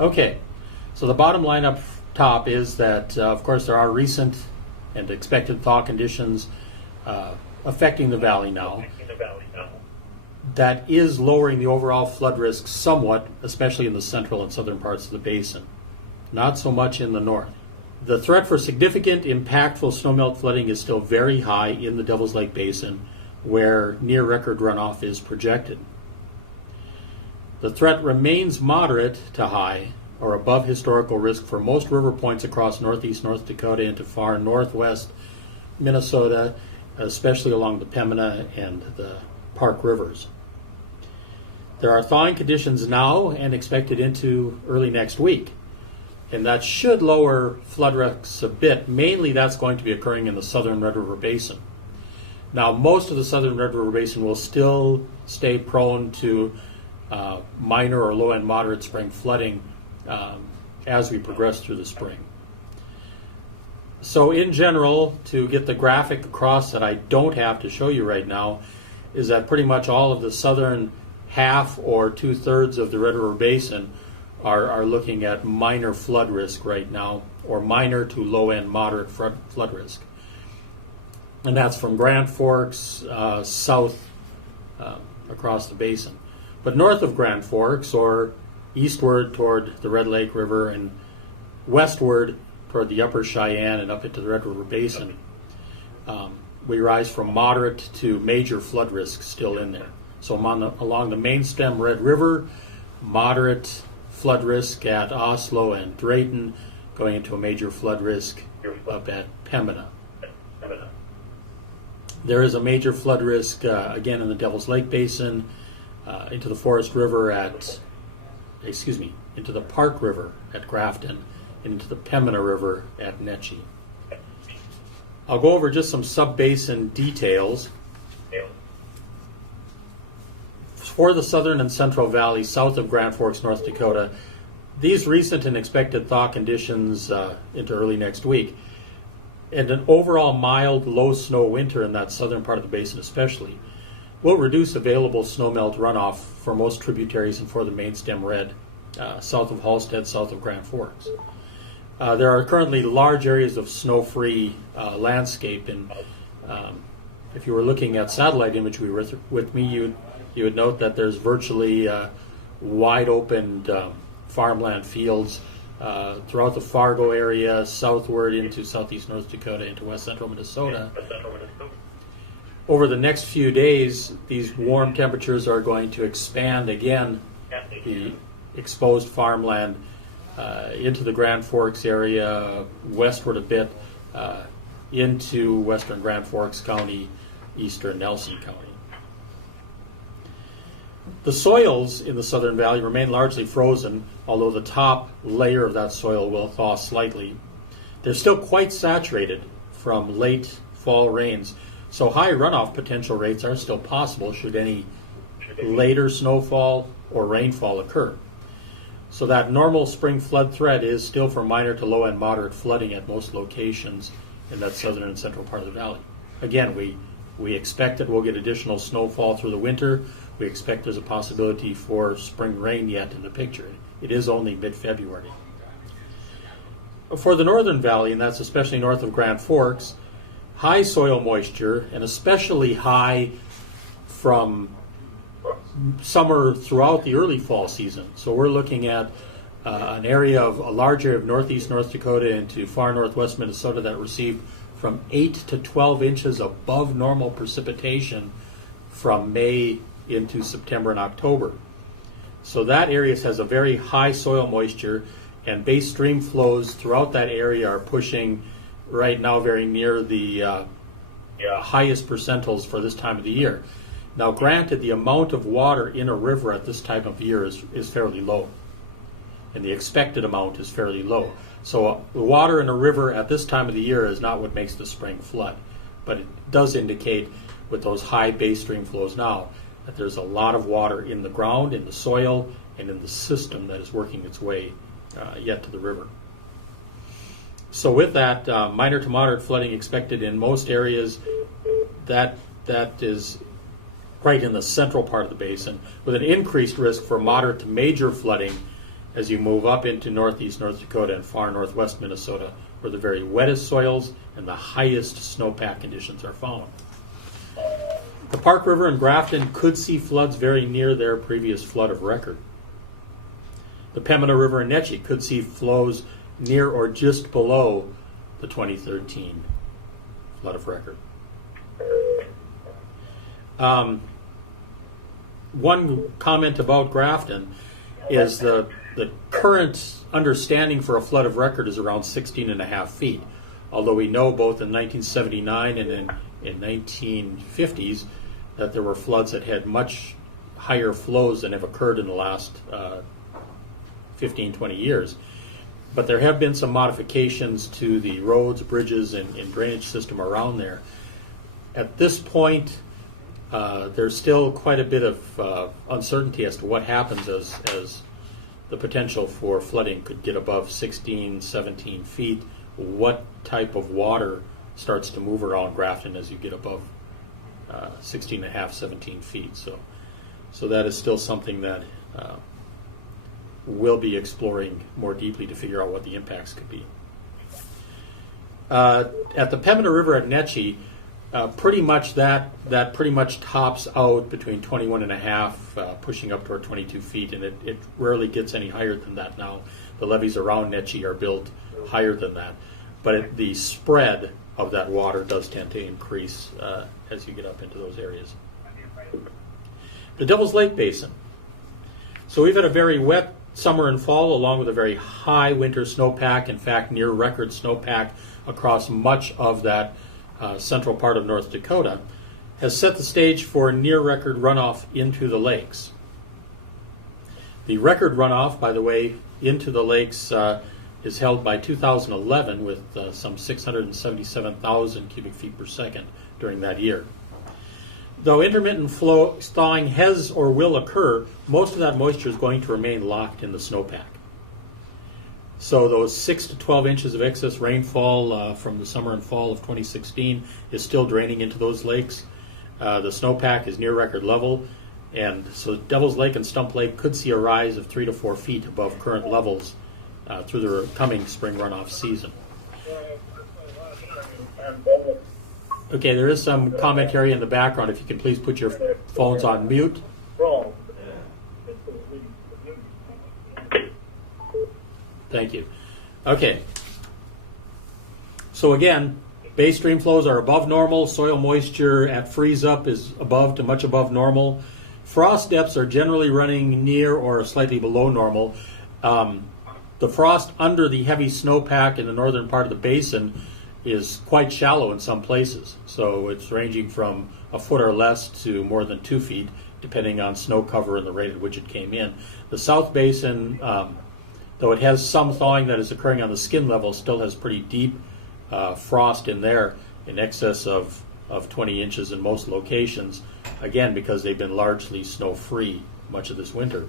Okay, so the bottom line up top is that, of course, there are recent and expected thaw conditions affecting the valley now. That is lowering the overall flood risk somewhat, especially in the central and southern parts of the basin. Not so much in the north. The threat for significant, impactful snowmelt flooding is still very high in the Devil's Lake Basin, where near-record runoff is projected. The threat remains moderate to high, or above historical risk for most river points across northeast North Dakota into far northwest Minnesota, especially along the Pembina and the Park rivers. There are thawing conditions now and expected into early next week, and that should lower flood risks a bit. Mainly that's going to be occurring in the southern Red River Basin. Now, most of the southern Red River Basin will still stay prone to minor or low and moderate spring flooding as we progress through the spring. So in general, to get the graphic across that I don't have to show you right now, is that pretty much all of the southern half or 2/3 of the Red River Basin are looking at minor flood risk right now, or minor to low and moderate flood risk. And that's from Grand Forks south across the basin. But north of Grand Forks, or eastward toward the Red Lake River and westward toward the Upper Cheyenne and up into the Red River Basin, we rise from moderate to major flood risk still in there. So along the main stem Red River, moderate flood risk at Oslo and Drayton, going into a major flood risk up at Pembina. There is a major flood risk again in the Devil's Lake Basin, into the Forest River into the Park River at Grafton, and into the Pembina River at Neche. I'll go over just some sub-basin details. For the southern and central valley south of Grand Forks, North Dakota, these recent and expected thaw conditions into early next week, and an overall mild low snow winter in that southern part of the basin especially, will reduce available snowmelt runoff for most tributaries and for the main stem Red south of Halstead, south of Grand Forks. There are currently large areas of snow-free landscape, and if you were looking at satellite imagery with me, you would note that there's virtually wide open farmland fields throughout the Fargo area, southward into southeast North Dakota, into west central Minnesota. Over the next few days, these warm temperatures are going to expand again the exposed farmland into the Grand Forks area, westward a bit, into western Grand Forks County, eastern Nelson County. The soils in the Southern Valley remain largely frozen, although the top layer of that soil will thaw slightly. They're still quite saturated from late fall rains, so high runoff potential rates are still possible should any later snowfall or rainfall occur. So that normal spring flood threat is still for minor to low and moderate flooding at most locations in that southern and central part of the valley. Again, we expect that we'll get additional snowfall through the winter. We expect there's a possibility for spring rain yet in the picture. It is only mid-February. For the northern valley, and that's especially north of Grand Forks, high soil moisture, and especially high from summer throughout the early fall season. So we're looking at a large area of northeast North Dakota into far northwest Minnesota that received from 8 to 12 inches above normal precipitation from May into September and October. So that area has a very high soil moisture, and base stream flows throughout that area are pushing right now very near the highest percentiles for this time of the year. Now, granted, the amount of water in a river at this time of year is fairly low, and the expected amount is fairly low. So the water in a river at this time of the year is not what makes the spring flood, but it does indicate with those high base stream flows now that there's a lot of water in the ground, in the soil, and in the system that is working its way yet to the river. So with that, minor to moderate flooding expected in most areas. That is right in the central part of the basin, with an increased risk for moderate to major flooding as you move up into northeast North Dakota and far northwest Minnesota, where the very wettest soils and the highest snowpack conditions are found. The Park River and Grafton could see floods very near their previous flood of record. The Pembina River and Neche could see flows near or just below the 2013 flood of record. One comment about Grafton is the current understanding for a flood of record is around 16.5 feet, although we know both in 1979 and in 1950s that there were floods that had much higher flows than have occurred in the last 15, 20 years. But there have been some modifications to the roads, bridges, and drainage system around there. At this point, there's still quite a bit of uncertainty as to what happens as the potential for flooding could get above 16, 17 feet. What type of water starts to move around Grafton as you get above 16.5, 17 feet. So that is still something that we'll be exploring more deeply to figure out what the impacts could be. At the Pembina River at Neche, pretty much that pretty much tops out between 21.5, pushing up toward 22 feet, and it rarely gets any higher than that now. The levees around Neche are built higher than that, but the spread of that water does tend to increase as you get up into those areas. The Devil's Lake Basin. So we've had a very wet summer and fall, along with a very high winter snowpack, in fact near record snowpack across much of that central part of North Dakota, has set the stage for near record runoff into the lakes. The record runoff, by the way, into the lakes is held by 2011 with some 677,000 cubic feet per second during that year. Though intermittent thawing has or will occur, most of that moisture is going to remain locked in the snowpack. So those 6 to 12 inches of excess rainfall from the summer and fall of 2016 is still draining into those lakes. The snowpack is near record level, and so Devil's Lake and Stump Lake could see a rise of 3 to 4 feet above current levels through the coming spring runoff season. Okay, there is some commentary in the background. If you can please put your phones on mute. Thank you. Okay. So again, base stream flows are above normal. Soil moisture at freeze up is above to much above normal. Frost depths are generally running near or slightly below normal. The frost under the heavy snowpack in the northern part of the basin is quite shallow in some places. So it's ranging from a foot or less to more than 2 feet, depending on snow cover and the rate at which it came in. The South Basin, though it has some thawing that is occurring on the skin level, still has pretty deep frost in there, in excess of 20 inches in most locations, again because they've been largely snow-free much of this winter.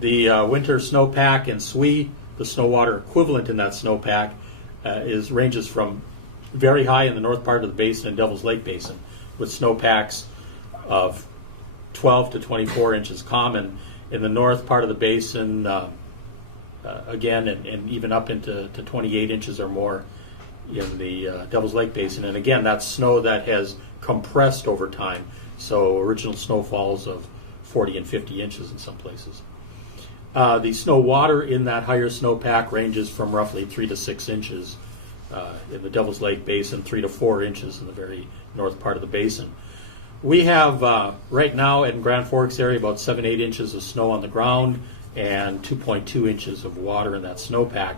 The winter snowpack in Swee, the snow water equivalent in that snowpack, ranges from very high in the north part of the basin and Devil's Lake Basin, with snowpacks of 12 to 24 inches common. In the north part of the basin, again, and even up into 28 inches or more in the Devil's Lake Basin. And again, that's snow that has compressed over time, so original snowfalls of 40 and 50 inches in some places. The snow water in that higher snowpack ranges from roughly 3 to 6 inches in the Devil's Lake Basin, 3 to 4 inches in the very north part of the basin. We have right now in Grand Forks area about 7-8 inches of snow on the ground and 2.2 inches of water in that snowpack.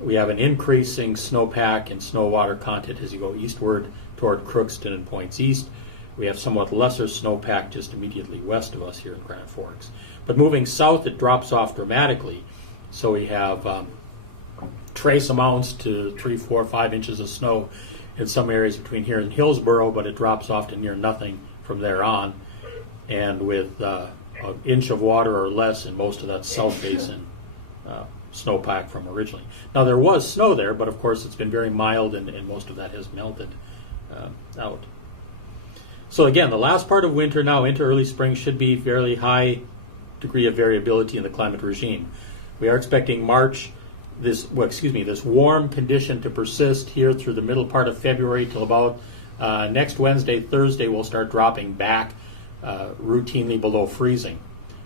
We have an increasing snowpack and snow water content as you go eastward toward Crookston and Points East. We have somewhat lesser snowpack just immediately west of us here in Grand Forks. But moving south, it drops off dramatically. So we have trace amounts to 3, 4, 5 inches of snow in some areas between here and Hillsboro, but it drops off to near nothing from there on, and with an inch of water or less in most of that South Basin snowpack from originally. Now there was snow there, but of course it's been very mild, and most of that has melted out. So again, the last part of winter now into early spring should be fairly high degree of variability in the climate regime. We are expecting this warm condition to persist here through the middle part of February till about next Wednesday, Thursday. We'll start dropping back routinely below freezing.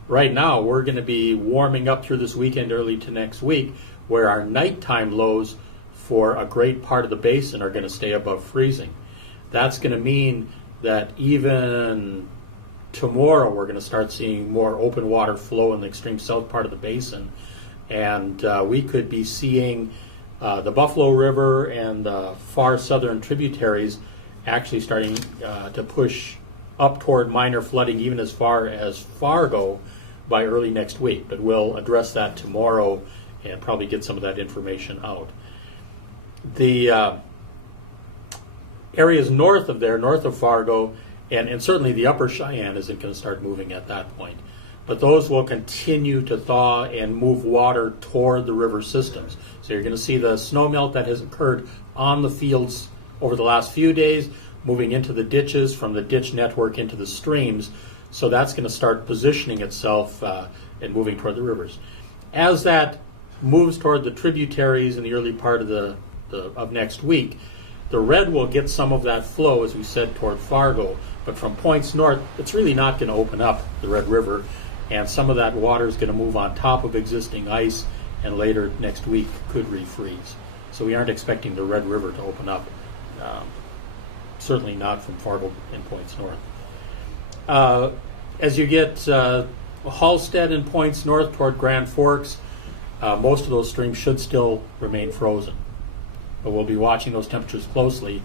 Right now, we're going to be warming up through this weekend, early to next week, where our nighttime lows for a great part of the basin are going to stay above freezing. That's going to mean that even tomorrow we're going to start seeing more open water flow in the extreme south part of the basin, and we could be seeing the Buffalo River and the far southern tributaries actually starting to push up toward minor flooding even as far as Fargo by early next week. But we'll address that tomorrow and probably get some of that information out. The areas north of there, north of Fargo, and certainly the upper Cheyenne isn't going to start moving at that point. But those will continue to thaw and move water toward the river systems. So you're going to see the snowmelt that has occurred on the fields over the last few days moving into the ditches, from the ditch network into the streams. So that's going to start positioning itself and moving toward the rivers. As that moves toward the tributaries in the early part of next week, the red will get some of that flow, as we said, toward Fargo. But from points north, it's really not going to open up the Red River, and some of that water is going to move on top of existing ice, and later next week could refreeze. So we aren't expecting the Red River to open up, certainly not from Fargo and points north. As you get Halstead and points north toward Grand Forks, most of those streams should still remain frozen. But we'll be watching those temperatures closely.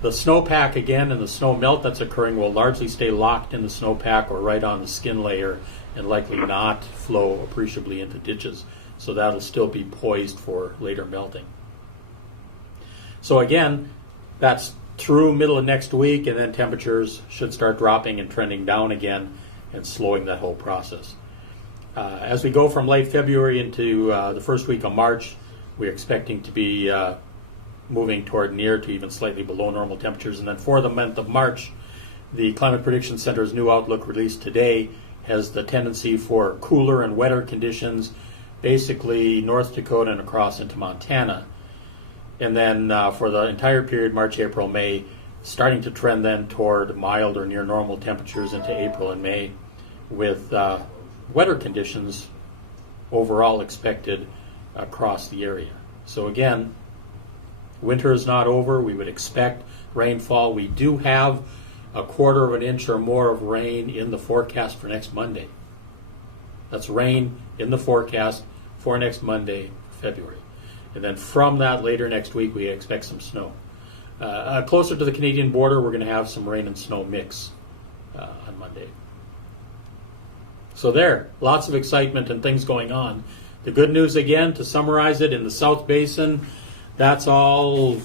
The snowpack again and the snow melt that's occurring will largely stay locked in the snowpack or right on the skin layer and likely not flow appreciably into ditches. So that'll still be poised for later melting. So again, that's through middle of next week, and then temperatures should start dropping and trending down again and slowing that whole process. As we go from late February into the first week of March, we're expecting to be moving toward near to even slightly below normal temperatures. And then for the month of March, the Climate Prediction Center's new outlook released today has the tendency for cooler and wetter conditions, basically North Dakota and across into Montana. And then for the entire period, March, April, May, starting to trend then toward mild or near normal temperatures into April and May, with wetter conditions overall expected across the area. So again, winter is not over. We would expect rainfall. We do have a quarter of an inch or more of rain in the forecast for next Monday. That's rain in the forecast for next Monday, February. And then from that later next week, we expect some snow. Closer to the Canadian border, we're going to have some rain and snow mix on Monday. So there, lots of excitement and things going on. The good news again, to summarize it, in the South Basin, that's all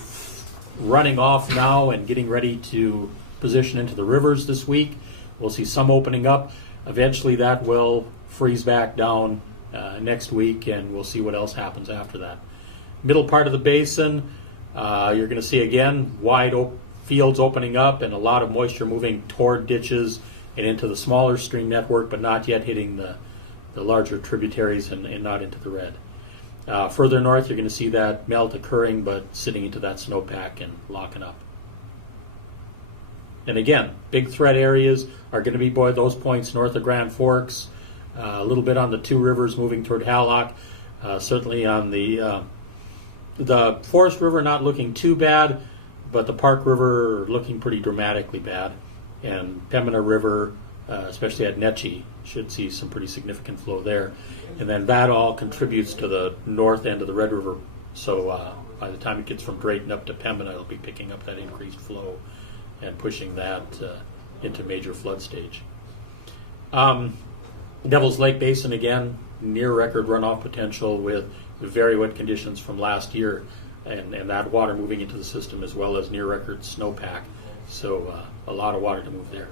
running off now and getting ready to position into the rivers this week. We'll see some opening up. Eventually that will freeze back down next week, and we'll see what else happens after that. Middle part of the basin, you're going to see again wide fields opening up and a lot of moisture moving toward ditches and into the smaller stream network, but not yet hitting the larger tributaries and not into the red. Further north, you're going to see that melt occurring, but sitting into that snowpack and locking up. And again, big threat areas are going to be those points north of Grand Forks, a little bit on the two rivers moving toward Hallock, certainly on the Forest River not looking too bad, but the Park River looking pretty dramatically bad. And Pembina River, especially at Neche, should see some pretty significant flow there. And then that all contributes to the north end of the Red River. So by the time it gets from Drayton up to Pembina, it'll be picking up that increased flow and pushing that into major flood stage. Devil's Lake Basin, again, near record runoff potential with very wet conditions from last year, and that water moving into the system, as well as near record snowpack. So a lot of water to move there.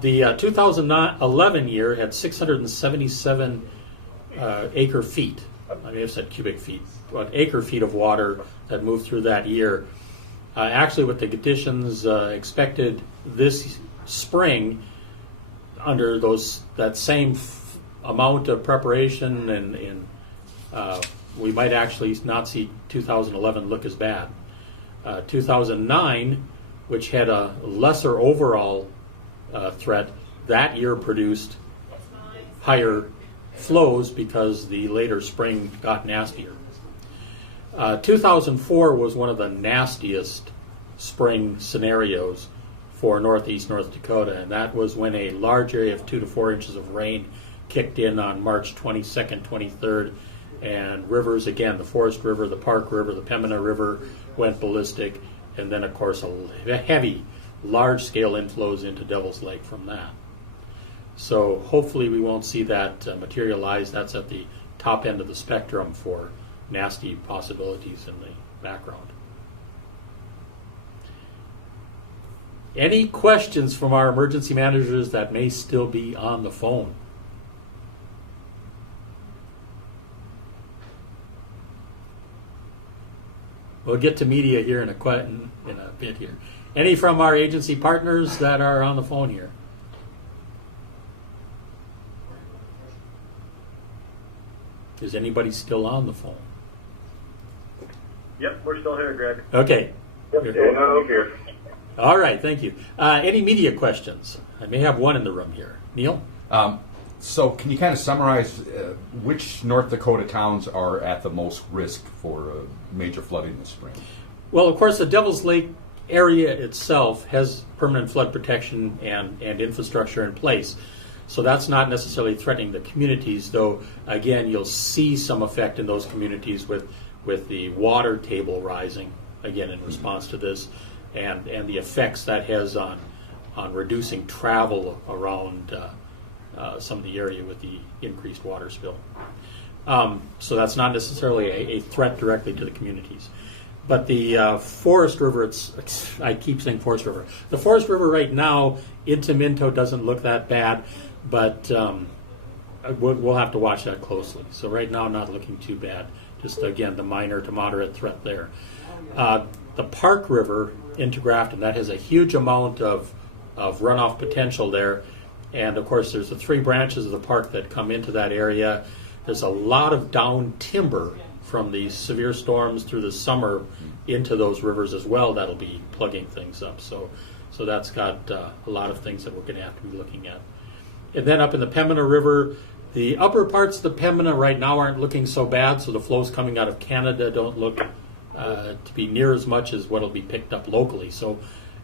The 2011 year had 677 acre feet. I may have said cubic feet, but acre feet of water that moved through that year. Actually, with the conditions expected this spring, under that same amount of preparation, and we might actually not see 2011 look as bad. 2009, which had a lesser overall threat, that year produced higher flows because the later spring got nastier. 2004 was one of the nastiest spring scenarios for northeast North Dakota, and that was when a large area of 2 to 4 inches of rain kicked in on March 22nd, 23rd, and rivers, again, the Forest River, the Park River, the Pembina River went ballistic, and then, of course, a heavy, large-scale inflows into Devil's Lake from that. So hopefully we won't see that materialize. That's at the top end of the spectrum for nasty possibilities in the background. Any questions from our emergency managers that may still be on the phone? We'll get to media here in a bit here. Any from our agency partners that are on the phone here? Is anybody still on the phone? Yep, we're still here, Greg. Okay. Yep, I'm here. All right, thank you. Any media questions? I may have one in the room here. Neil? So can you kind of summarize which North Dakota towns are at the most risk for major flooding this spring? Well, of course, the Devil's Lake area itself has permanent flood protection and infrastructure in place. So that's not necessarily threatening the communities, though, again, you'll see some effect in those communities with the water table rising, again, in response to this, and the effects that has on reducing travel around some of the area with the increased water spill. So that's not necessarily a threat directly to the communities. But the Forest River, I keep saying Forest River. The Forest River right now into Minto doesn't look that bad, but we'll have to watch that closely. So right now, not looking too bad. Just, again, the minor to moderate threat there. The Park River into Grafton, that has a huge amount of runoff potential there. And, of course, there's the 3 branches of the park that come into that area. There's a lot of down timber from the severe storms through the summer into those rivers as well that'll be plugging things up. So that's got a lot of things that we're going to have to be looking at. And then up in the Pembina River, the upper parts of the Pembina right now aren't looking so bad, so the flows coming out of Canada don't look to be near as much as what will be picked up locally. So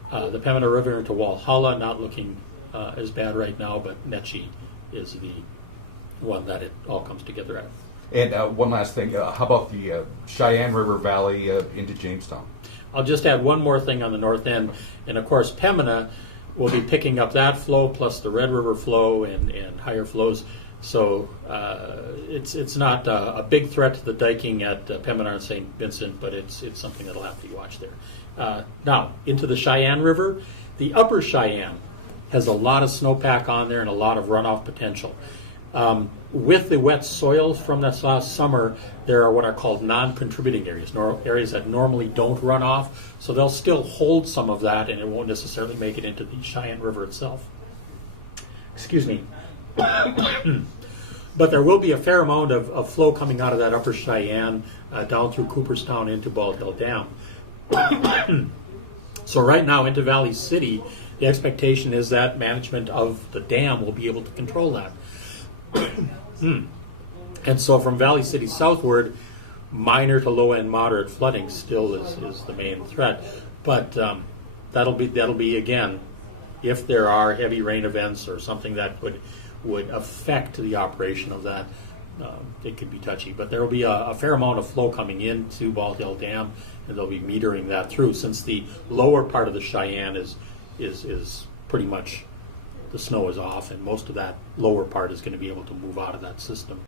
the Pembina River into Walhalla not looking as bad right now, but Neche is the one that it all comes together at. And one last thing, how about the Cheyenne River Valley into Jamestown? I'll just add one more thing on the north end, and of course Pembina will be picking up that flow plus the Red River flow and higher flows. So it's not a big threat to the diking at Pembina and St. Vincent, but it's something that'll have to be watched there. Now, into the Cheyenne River, the upper Cheyenne has a lot of snowpack on there and a lot of runoff potential. With the wet soil from this last summer, there are what are called non-contributing areas, areas that normally don't run off, so they'll still hold some of that and it won't necessarily make it into the Cheyenne River itself. Excuse me. But there will be a fair amount of flow coming out of that upper Cheyenne down through Cooperstown into Bald Hill Dam. So right now into Valley City, the expectation is that management of the dam will be able to control that. And so from Valley City southward, minor to low end moderate flooding still is the main threat. But that'll be again, if there are heavy rain events or something that would affect the operation of that, it could be touchy. But there will be a fair amount of flow coming into Bald Hill Dam, and they'll be metering that through, since the lower part of the Cheyenne is pretty much, the snow is off, and most of that lower part is going to be able to move out of that system.